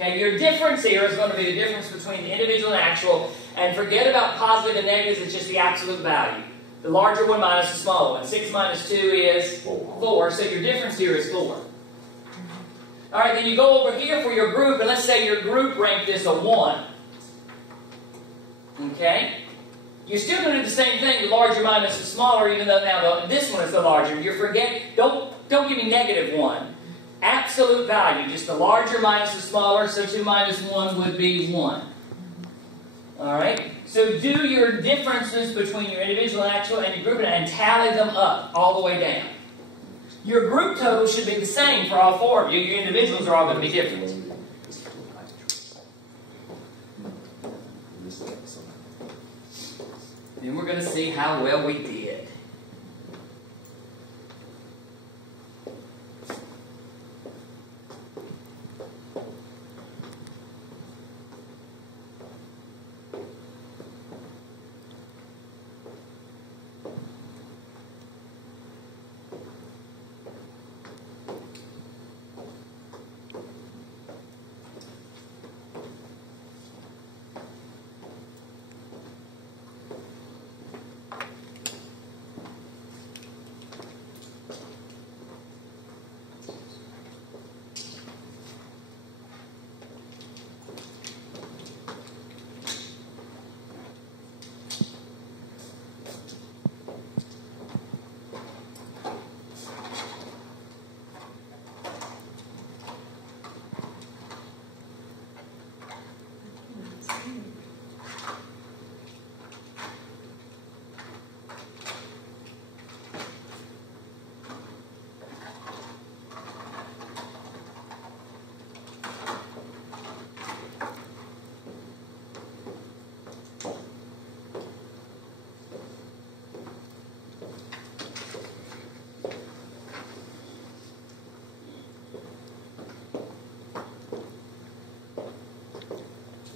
Okay, your difference here is going to be the difference between the individual and actual, and forget about positive and negatives, it's just the absolute value. The larger one minus the smaller one. 6 minus 2 is 4, so your difference here is 4. Alright, then you go over here for your group, and let's say your group ranked this a 1. Okay? You're still going to do the same thing, the larger minus the smaller, even though now this one is the larger. You forget, don't give me negative 1. Absolute value, just the larger minus the smaller, so 2 minus 1 would be 1. Alright? So do your differences between your individual and actual and your group and tally them up all the way down. Your group total should be the same for all 4 of you. Your individuals are all going to be different. Then we're going to see how well we did.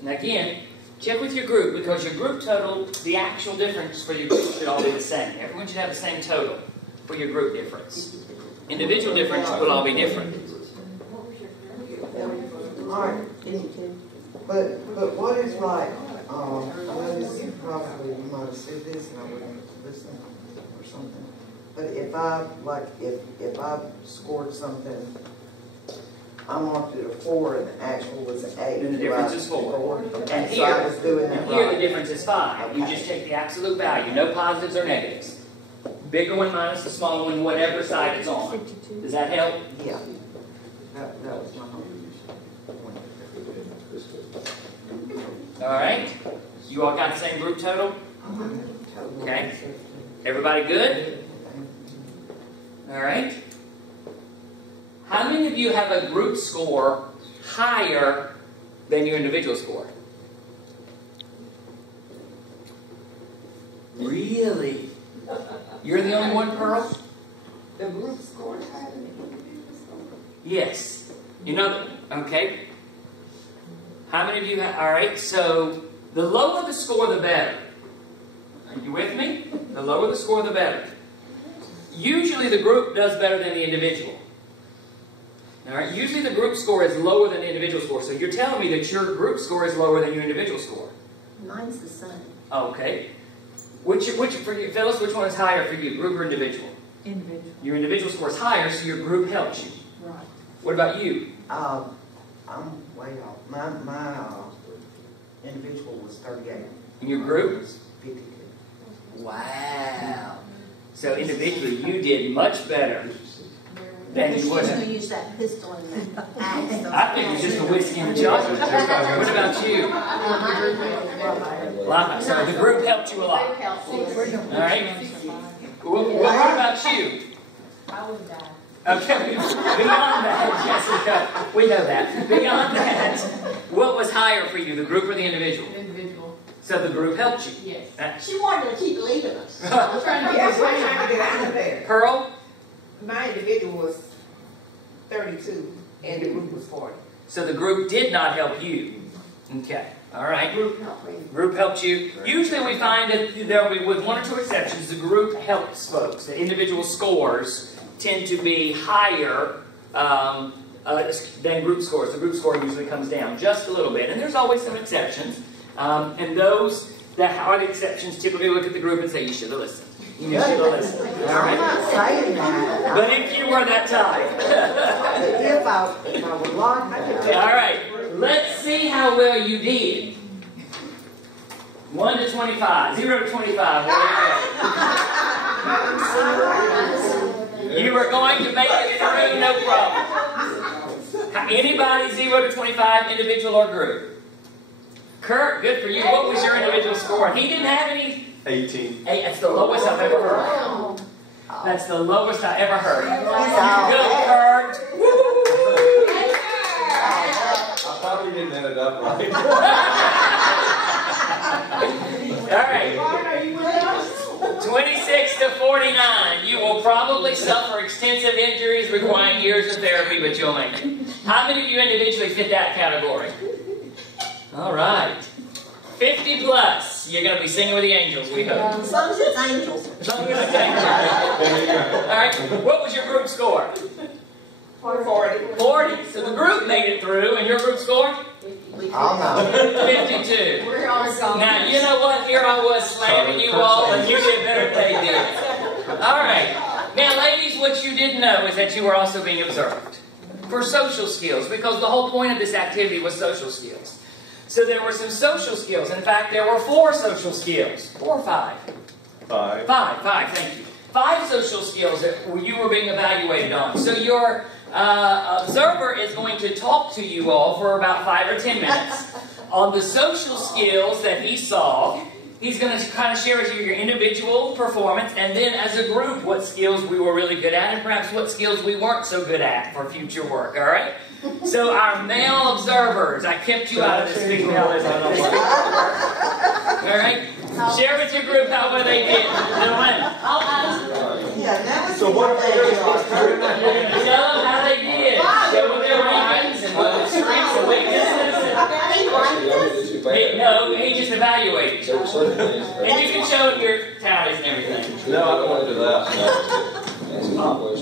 Now again, check with your group, because your group total, the actual difference for your group should all be the same. Everyone should have the same total for your group difference. Individual difference will all be different. Alright, but what is like, I know this probably, you might have said this and I wouldn't listen or something, but if I scored something, I marked it a 4 and the actual was an 8. Then the difference is 4. Okay, And so here, I was doing that here right. the difference is 5. Okay. You just take the absolute value, no positives or negatives. Bigger one minus the smaller one, whatever side it's on. Does that help? Yeah. That was my whole point. Alright. You all got the same group total? Okay. Everybody good? Alright. How many of you have a group score higher than your individual score? Really? You're the only one, Pearl? The group score is higher than the individual score? Yes. You know, okay. How many of you have, alright, so the lower the score, the better. Are you with me? The lower the score, the better. Usually the group does better than the individual. Alright, usually the group score is lower than the individual score. So you're telling me that your group score is lower than your individual score. Mine's the same. Okay. Which for you, Phyllis, which one is higher for you, group or individual? Individual. Your individual score is higher, so your group helps you. Right. What about you? I'm way off. My individual was 38. And your group? Was 52. Wow. So individually, you did much better than you would She's have. going to use that pistol and the axe. I think it's just a whiskey and chocolate. What about you? So the group helped you a lot. All right. What about you? I would die. Okay. Beyond that, Jessica, we know that. Beyond that, what was higher for you, the group or the individual? Individual. So the group helped you. Yes. She wanted to keep leaving us. I was trying to get out of there. Pearl? My individual was 32 and the group was 40. So the group did not help you. Okay. All right. Group helped me. Group helped you. Usually we find that there will be, with one or two exceptions, the group helps folks. The individual scores tend to be higher than group scores. The group score usually comes down just a little bit, and there's always some exceptions. And those that are the exceptions typically look at the group and say, you should have listened. You should have listened. All I'm right? not saying that. But if you were that type. If I would like to. All right. Let's see how well you did. 1 to 25. 0 to 25. You are going to make it through, no problem. Anybody 0 to 25, individual or group? Kurt, good for you. What was your individual score? He didn't have any. 18. That's the lowest I've ever heard. That's the lowest I ever heard. Good, Kurt. I probably didn't add it up right. All right. 26 to 49. You will probably suffer extensive injuries requiring years of therapy, but you'll make it. How many of you individually fit that category? All right. 50 plus. You're going to be singing with the angels, we hope. As long as it's angels. As long as it's angels. All right. What was your group score? 40. 40. So the group made it through, and your group score? 52. 52. Now, you know what? Here I was slamming you all, and you did better than they did. All right. Now, ladies, what you didn't know is that you were also being observed for social skills, because the whole point of this activity was social skills. So there were some social skills. In fact, there were 4 social skills. 4 or 5? 5. 5, thank you. 5 social skills that you were being evaluated on. So your observer is going to talk to you all for about 5 or 10 minutes on the social skills that he saw. He's going to kind of share with you your individual performance, and then as a group, what skills we were really good at, and perhaps what skills we weren't so good at for future work, all right? So our male observers, I kept you out of this big male list. All right? Share with your group how well they did. Yeah, now it's So what? You're going to tell them how they did. Show them their rankings and what the strengths and weaknesses. No, he just evaluated. And you can show them your tallies and everything. No, I don't want to do that. No.